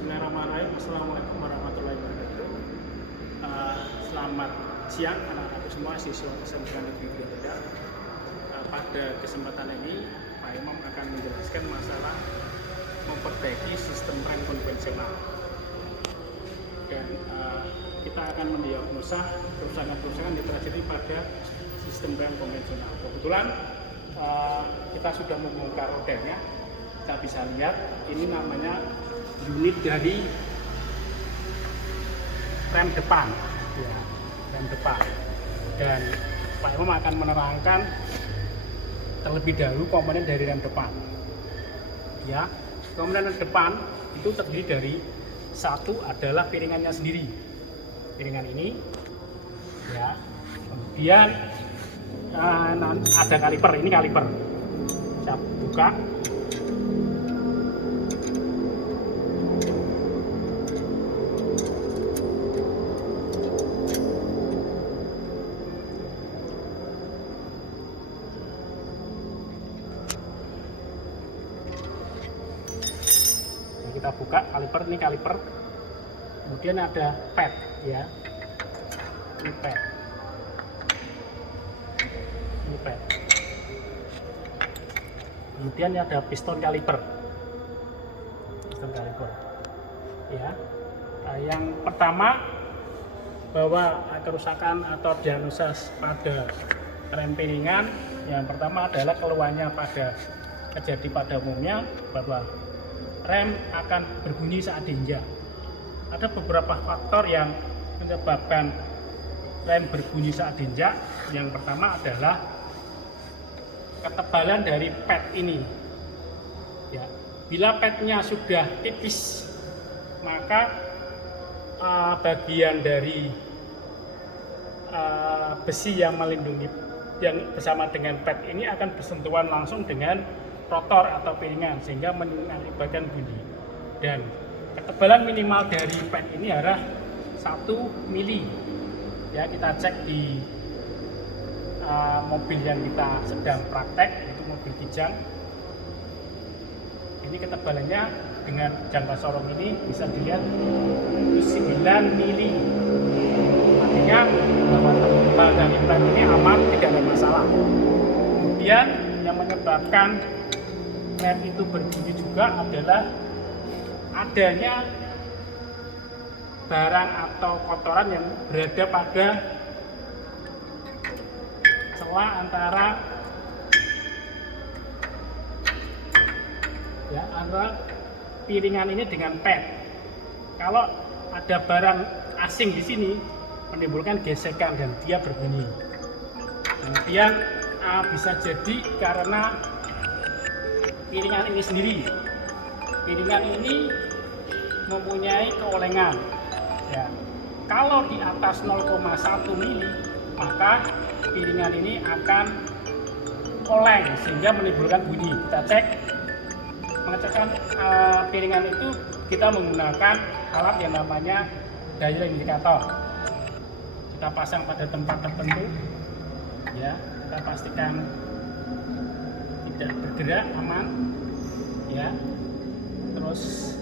Bismillahirrahmanirrahim. Assalamualaikum warahmatullahi wabarakatuh. Selamat siang anak-anakku semua, siswa SMA Negeri Bendera. Pada kesempatan ini Pak Imam akan menjelaskan masalah memperbaiki sistem rem konvensional, dan kita akan mendiagnosa kerusakan-kerusakan yang terjadi pada sistem rem konvensional. Kebetulan kita sudah membongkar rodanya. Kita bisa lihat ini namanya unit dari rem depan, ya, rem depan. Dan Pak Imam akan menerangkan terlebih dahulu komponen dari rem depan. Ya, komponen rem depan itu terdiri dari satu adalah piringannya sendiri, piringan ini, ya. Kemudian ada kaliper, ini kaliper. Saya buka. Kita buka kaliper, ini kaliper. Kemudian ada pad, ya, ini pad, ini pad. Kemudian ada piston kaliper, ya. Yang pertama, bahwa kerusakan atau diagnosa pada rem piringan yang pertama adalah keluhannya terjadi pada umumnya bahwa rem akan berbunyi saat diinjak. Ada beberapa faktor yang menyebabkan rem berbunyi saat diinjak. Yang pertama adalah ketebalan dari pad ini. Ya, bila padnya sudah tipis, maka bagian dari besi yang melindungi yang bersama dengan pad ini akan bersentuhan langsung dengan rotor atau piringan sehingga mengakibatkan bunyi. Dan ketebalan minimal dari pad ini adalah 1 mili. Ya, kita cek di mobil yang kita sedang praktek, yaitu mobil Kijang. Ini ketebalannya dengan jangka sorong ini bisa dilihat 9 mili. Artinya bahwa tebal dari pad ini aman, tidak ada masalah. Kemudian yang menyebabkan rem itu berbunyi juga adalah adanya barang atau kotoran yang berada pada sela antara piringan ini dengan pad. Kalau ada barang asing di sini menimbulkan gesekan dan dia berbunyi. Kemudian bisa jadi karena piringan ini sendiri. Piringan ini mempunyai keolengan. Ya. Kalau di atas 0,1 mili, maka piringan ini akan oleng sehingga menimbulkan bunyi. Kita cek pengecekan piringan itu kita menggunakan alat yang namanya dial indikator. Kita pasang pada tempat tertentu, ya. Kita pastikan tidak bergerak, aman, ya. Terus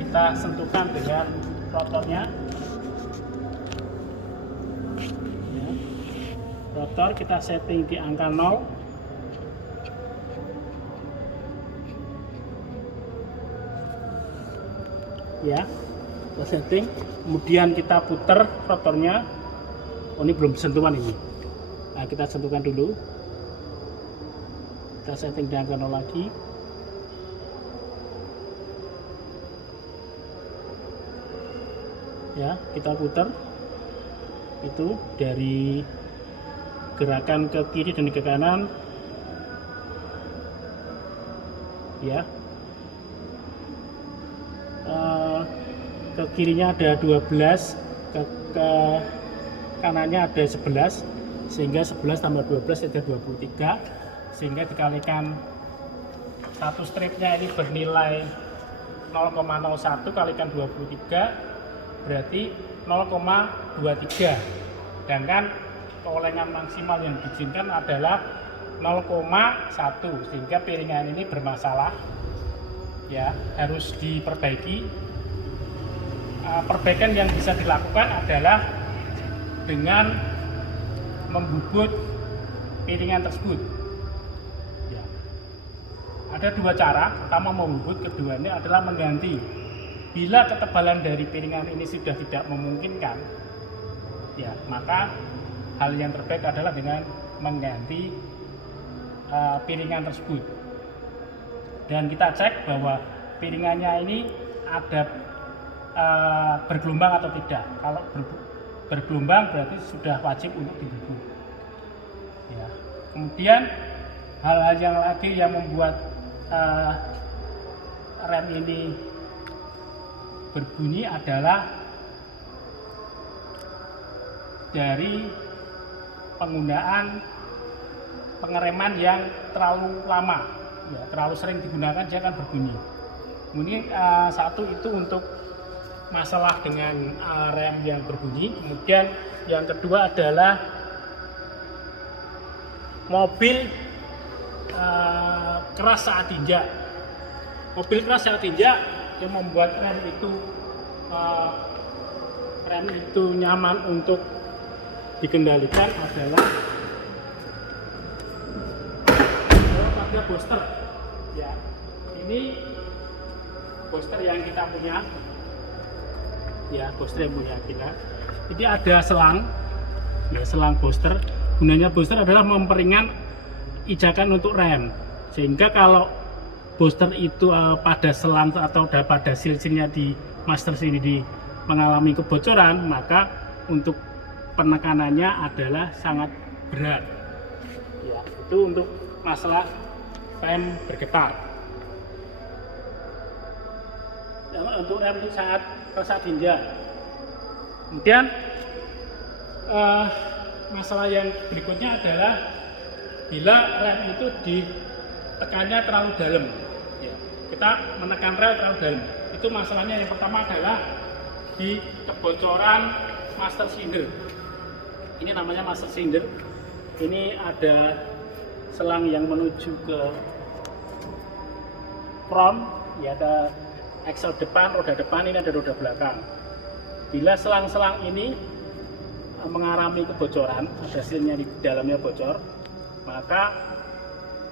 kita sentuhkan dengan rotornya, ya. Rotor kita setting di angka 0, ya. Kita setting, kemudian kita putar rotornya. Oh, ini belum sentuhan ini. Nah, kita sentuhkan dulu. Kita setting di angka 0 lagi. Ya, kita putar. Itu dari gerakan ke kiri dan ke kanan. Ya. Ke kirinya ada 12, ke kanannya ada 11, sehingga 11 tambah 12 ada 23, sehingga dikalikan satu stripnya ini bernilai 0,01 kalikan 23 berarti 0,23, sedangkan keolengan maksimal yang diizinkan adalah 0,1, sehingga piringan ini bermasalah, ya, harus diperbaiki. perbaikan yang bisa dilakukan adalah dengan membubut piringan tersebut. Ya. Ada dua cara. Pertama membubut, keduanya adalah mengganti. Bila ketebalan dari piringan ini sudah tidak memungkinkan, ya maka hal yang terbaik adalah dengan mengganti piringan tersebut. Dan kita cek bahwa piringannya ini ada bergelombang atau tidak. Kalau bergelombang berarti sudah wajib untuk dibubut. Ya. Kemudian hal-hal yang lagi yang membuat rem ini berbunyi adalah dari penggunaan pengereman yang terlalu lama, ya, terlalu sering digunakan dia akan berbunyi. Kemudian satu itu untuk masalah dengan rem yang berbunyi. Kemudian yang kedua adalah mobil keras saat injak. Mobil keras saat injak yang membuat rem itu nyaman untuk dikendalikan adalah pada booster. Ya, ini booster yang kita punya. Ya, booster yang punya kita. Ini ada selang, ya, selang booster. Gunanya booster adalah memperingan ijakan untuk rem, sehingga kalau booster itu pada selang atau pada silsilnya di master sini mengalami kebocoran, maka untuk penekanannya adalah sangat berat. Ya, itu untuk masalah rem bergetar. Ya, untuk rem itu sangat keras injak. Kemudian masalah yang berikutnya adalah bila rem itu ditekannya terlalu dalam. Ya, kita menekan rem terlalu dalam. Itu masalahnya yang pertama adalah di kebocoran master cylinder. Ini namanya master cylinder. Ini ada selang yang menuju ke front, ya, ada axle depan, roda depan, ini ada roda belakang. Bila selang-selang ini mengalami kebocoran, ada silnya di dalamnya bocor, maka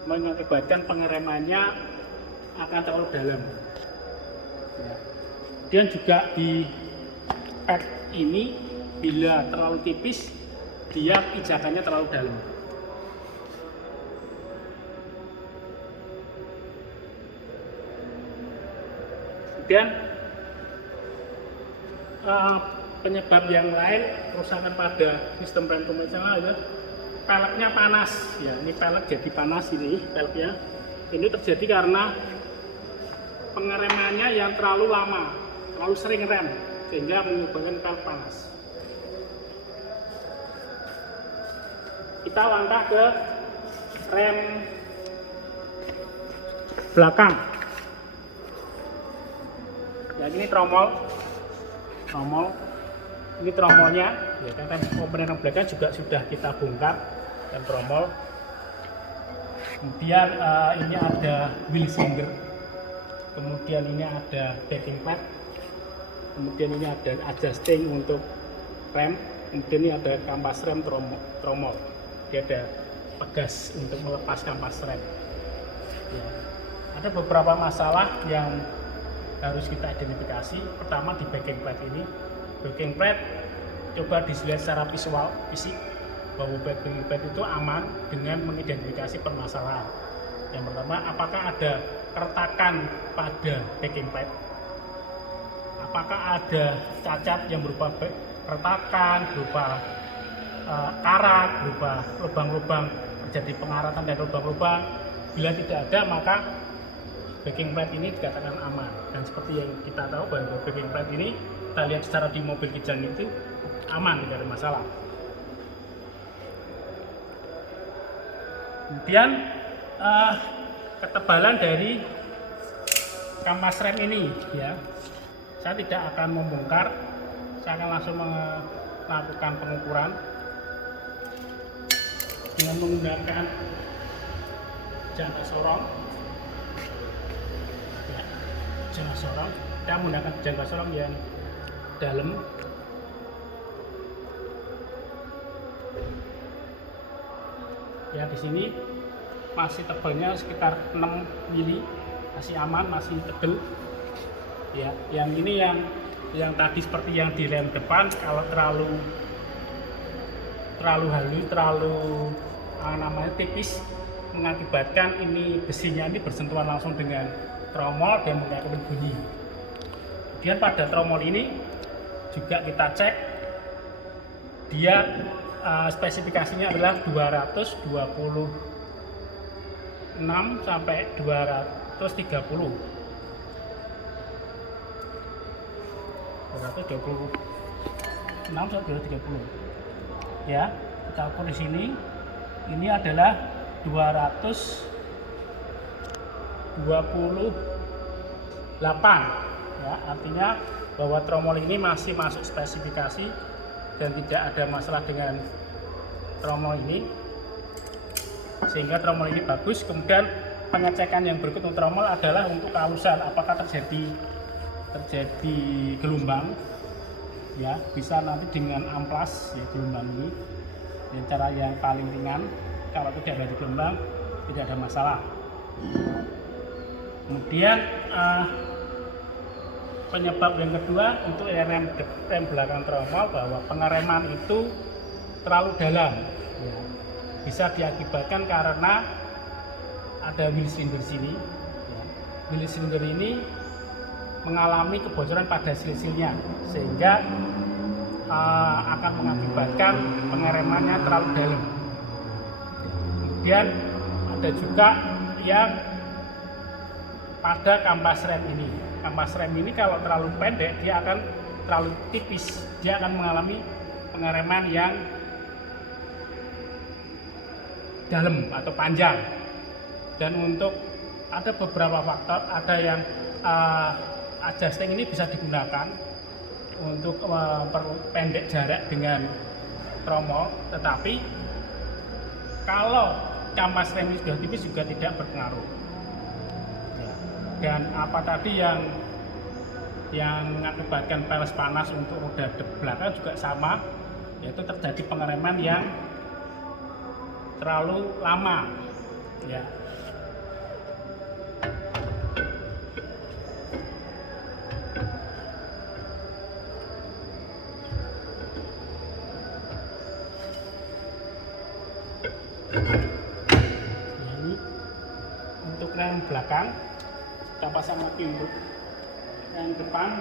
mengakibatkan pengeremannya akan terlalu dalam. Ya. Dan juga di pad ini bila terlalu tipis, dia pijakannya terlalu dalam. Kemudian penyebab yang lain kerusakan pada sistem rem konvensional ya, peleknya panas. Ya, ini pelek jadi panas, ini peleknya. Ini terjadi karena pengeremannya yang terlalu lama, terlalu sering rem, sehingga menyebabkan pelek panas. Kita langkah ke rem belakang. Ya, ini tromol. Ini tromolnya, ya kan, komponen belakang juga sudah kita bongkar dan tromol. Kemudian ini ada wheel cylinder. Kemudian ini ada backing pad. Kemudian ini ada adjusting untuk rem. Kemudian ini ada kampas rem tromol. Dia ada pegas untuk melepas kampas rem. Ya. Ada beberapa masalah yang harus kita identifikasi. Pertama di backing pad ini. Backing pad coba dilihat secara visual, fisik, bahwa backing pad itu aman dengan mengidentifikasi permasalahan. Yang pertama, apakah ada keretakan pada backing pad? Apakah ada cacat yang berupa keretakan, berupa karat, berupa lubang-lubang, terjadi pengaratan dan lubang-lubang? Bila tidak ada, maka backing pad ini dikatakan aman. Dan seperti yang kita tahu bahwa backing pad ini kita lihat secara di mobil Kijang itu aman, tidak ada masalah. Kemudian ketebalan dari kampas rem ini, ya, saya tidak akan membongkar, saya akan langsung melakukan pengukuran dengan menggunakan jangka sorong. Ya, jangka sorong, kita menggunakan jangka sorong yang dalam. Ya, di sini masih tebalnya sekitar 6 mili, masih aman, masih tebal. Ya, yang ini yang tadi seperti yang di rem depan, kalau terlalu halus, terlalu namanya tipis, mengakibatkan ini besinya ini bersentuhan langsung dengan tromol dan mengeluarkan bunyi. Kemudian pada tromol ini juga kita cek, dia spesifikasinya adalah 226 sampai 230. 226 sampai 230. Ya, kita ukur di sini. Ini adalah 228. Ya, artinya bahwa tromol ini masih masuk spesifikasi dan tidak ada masalah dengan tromol ini, sehingga tromol ini bagus. Kemudian pengecekan yang berikut untuk tromol adalah untuk kehalusan, apakah terjadi gelombang. Ya, bisa nanti dengan amplas ya, gelombang ini dengan cara yang paling ringan. Kalau tidak ada gelombang tidak ada masalah. Kemudian penyebab yang kedua untuk rem belakang tromol, bahwa pengereman itu terlalu dalam. Ya, bisa diakibatkan karena ada wheel cylinder sini. Ya, wheel cylinder ini mengalami kebocoran pada silsilnya, sehingga akan mengakibatkan pengeremannya terlalu dalam. Kemudian ada juga yang pada kampas rem ini. Kampas rem ini kalau terlalu pendek, dia akan terlalu tipis, dia akan mengalami pengereman yang dalam atau panjang. Dan untuk ada beberapa faktor, ada yang adjusting ini bisa digunakan untuk memperpendek jarak dengan tromol, tetapi kalau kampas rem sudah tipis juga tidak berpengaruh. Dan apa tadi yang mengakibatkan peles panas untuk roda belakang juga sama, yaitu terjadi pengereman yang terlalu lama. Ya. Ini untuk rem belakang, kita pasang lagi untuk rem depan.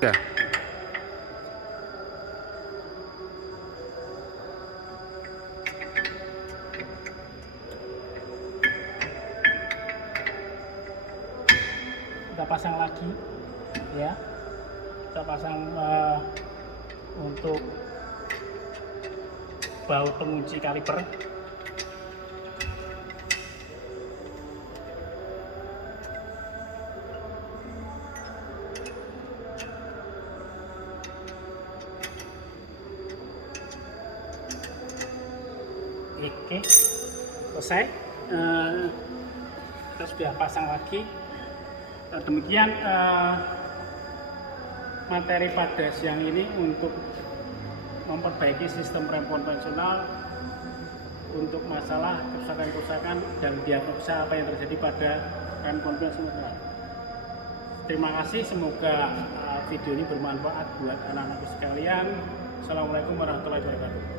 Ya. Kita pasang lagi, ya. Kita pasang untuk baut pengunci kaliper. Oke, selesai. Kita sudah pasang lagi. Demikian materi pada siang ini untuk memperbaiki sistem rem konvensional untuk masalah kerusakan-kerusakan dan diagnosa apa yang terjadi pada rem konvensional. Terima kasih, semoga video ini bermanfaat buat anak-anakku sekalian. Assalamualaikum warahmatullahi wabarakatuh.